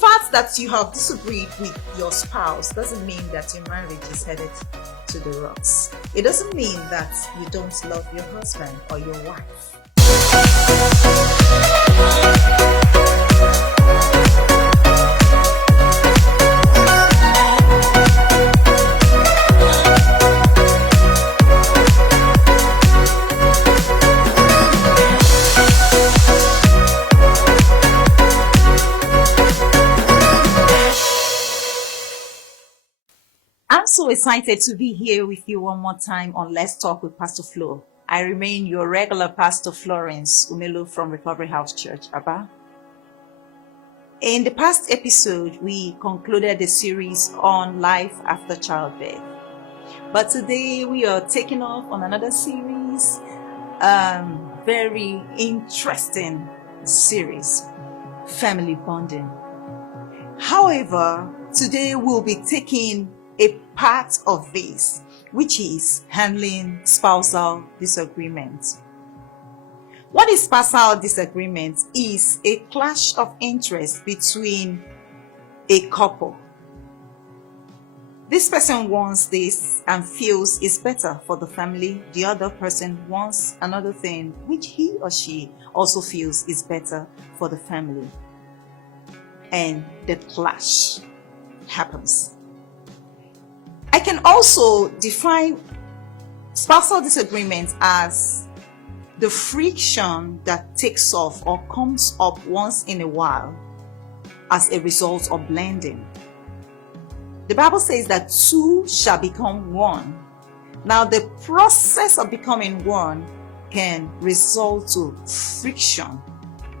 fact that you have disagreed with your spouse doesn't mean that your marriage is headed to the rocks. It doesn't mean that you don't love your husband or your wife. I'm so excited to be here with you one more time on Let's Talk with Pastor Flo. I remain your regular Pastor Florence Umelu from Recovery House Church, Aba. In the past episode, we concluded the series on life after childbirth. But today we are taking off on another series, very interesting series, family bonding. However, today we'll be taking a part of this, which is handling spousal disagreement. What is spousal disagreement? Is a clash of interest between a couple. This person wants this and feels it's better for the family. The other person wants another thing, which he or she also feels is better for the family. And the clash happens. I can also define spousal disagreement as the friction that takes off or comes up once in a while as a result of blending. The Bible says that two shall become one. Now, the process of becoming one can result to friction,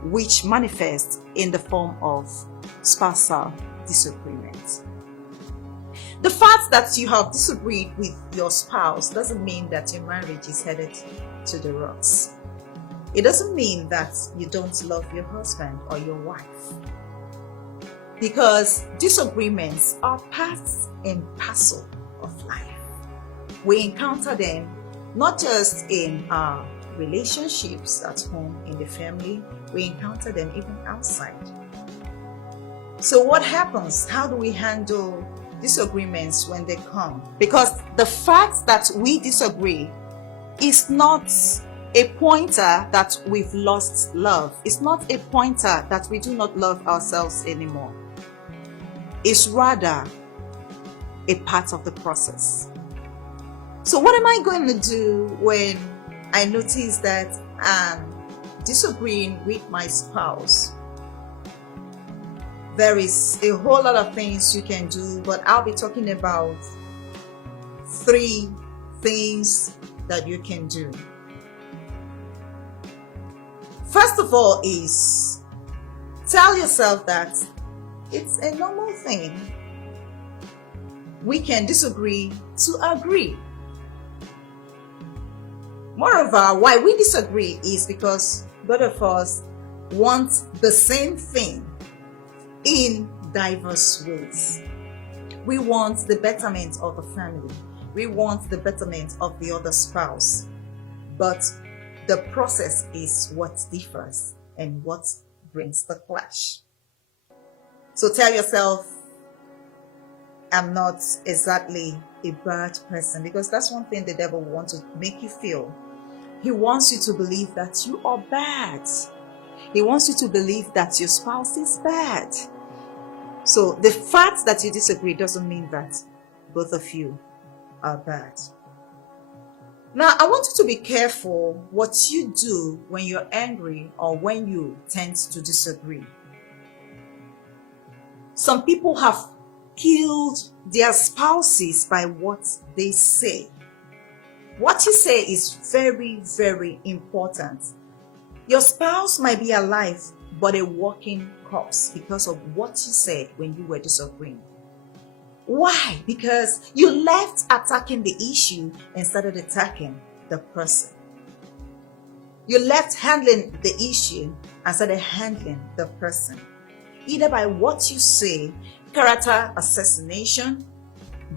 which manifests in the form of spousal disagreement. The fact that you have disagreed with your spouse doesn't mean that your marriage is headed to the rocks. It doesn't mean that you don't love your husband or your wife. Because disagreements are part and parcel of life. We encounter them not just in our relationships at home, in the family, we encounter them even outside. So what happens? How do we handle disagreements when they come? Because the fact that we disagree is not a pointer that we've lost love. It's not a pointer that we do not love ourselves anymore. It's rather a part of the process. So what am I going to do when I notice that I'm disagreeing with my spouse? There is a whole lot of things you can do, but I'll be talking about 3 things that you can do. First of all is tell yourself that it's a normal thing. We can disagree to agree. Moreover, why we disagree is because both of us want the same thing in diverse ways. We want the betterment of the family. We want the betterment of the other spouse. But the process is what differs and what brings the clash. So tell yourself, I'm not exactly a bad person, because that's one thing the devil wants to make you feel. He wants you to believe that you are bad. He wants you to believe that your spouse is bad. So the fact that you disagree doesn't mean that both of you are bad. Now, I want you to be careful what you do when you're angry or when you tend to disagree. Some people have killed their spouses by what they say. What you say is very, very important. Your spouse might be alive, but a walking corpse because of what you said when you were disagreeing. Why? Because you left attacking the issue and started attacking the person. You left handling the issue and started handling the person. Either by what you say, character assassination,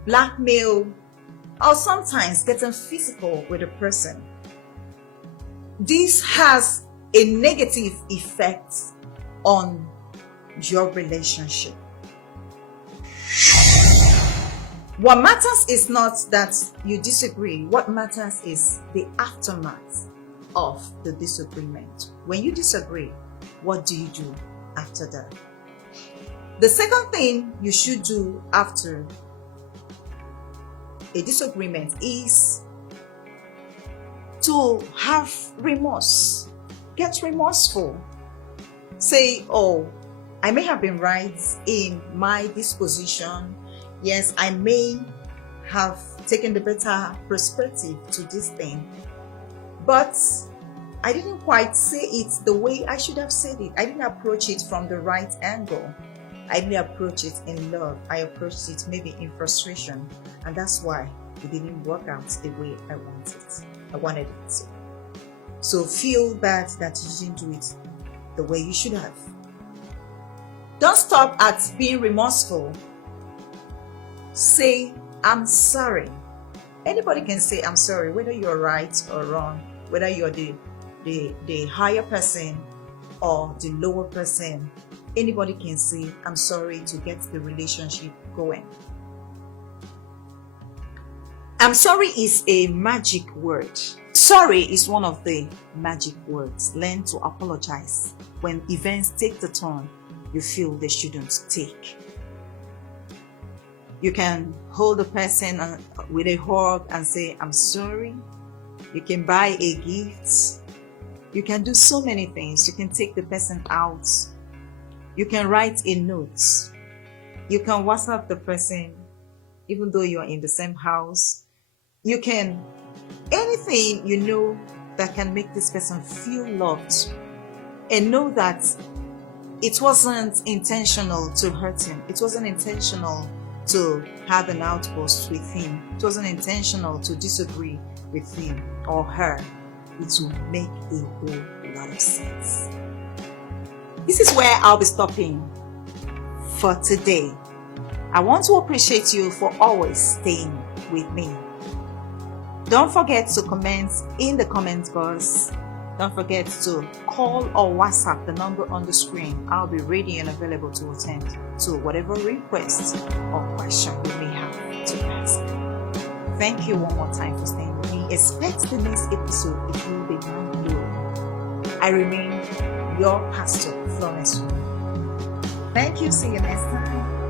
blackmail, or sometimes getting physical with a person. This has a negative effect on your relationship. What matters is not that you disagree. What matters is the aftermath of the disagreement. When you disagree, what do you do after that? The second thing you should do after a disagreement is to have remorse. Get remorseful. Say, oh, I may have been right in my disposition. Yes, I may have taken the better perspective to this thing, but I didn't quite say it the way I should have said it. I didn't approach it from the right angle. I didn't approach it in love. I approached it maybe in frustration, and that's why it didn't work out the way I wanted it to. So feel bad that you didn't do it the way you should have. Don't stop at being remorseful. Say, I'm sorry. Anybody can say, I'm sorry, whether you're right or wrong, whether you're the higher person or the lower person. Anybody can say, I'm sorry, to get the relationship going. I'm sorry is a magic word. Sorry is one of the magic words. Learn to apologize when events take the turn you feel they shouldn't take. You can hold the person with a hug and say, I'm sorry. You can buy a gift. You can do so many things. You can take the person out. You can write a note. You can WhatsApp the person, even though you're in the same house. You can, anything you know that can make this person feel loved, and know that it wasn't intentional to hurt him. It wasn't intentional to have an outburst with him. It wasn't intentional to disagree with him or her. It will make a whole lot of sense. This is where I'll be stopping for today. I want to appreciate you for always staying with me. Don't forget to comment in the comment box. Don't forget to call or WhatsApp the number on the screen. I'll be ready and available to attend to whatever request or question you may have to ask. Thank you one more time for staying with me. Expect the next episode. It will be mind-blowing. I remain your pastor, Florence. Thank you. See you next time.